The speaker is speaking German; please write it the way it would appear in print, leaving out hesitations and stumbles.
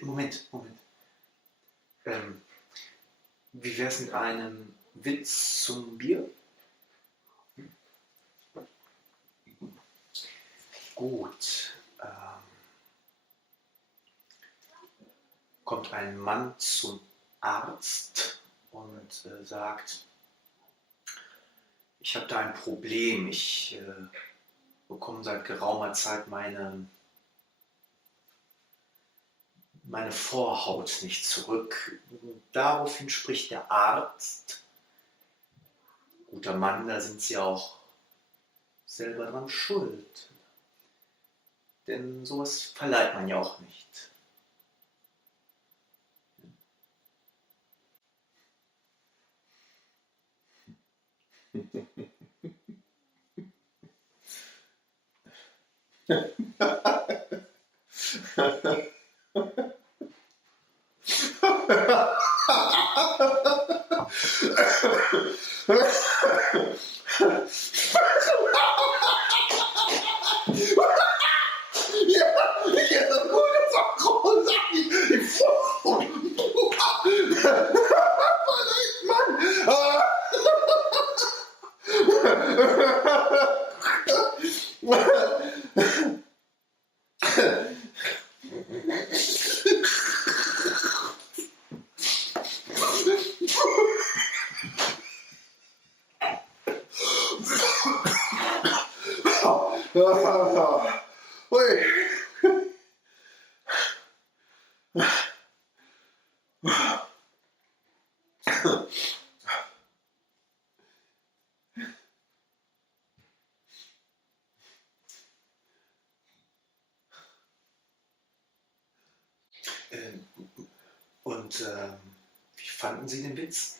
Moment. Wie wär's mit einem Witz zum Bier? Gut. Kommt ein Mann zum Arzt und sagt, ich habe da ein Problem. Ich bekomme seit geraumer Zeit meine Vorhaut nicht zurück. Daraufhin spricht der Arzt, guter Mann, da sind Sie auch selber dran schuld. Denn sowas verleiht man ja auch nicht. Und wie fanden Sie den Witz?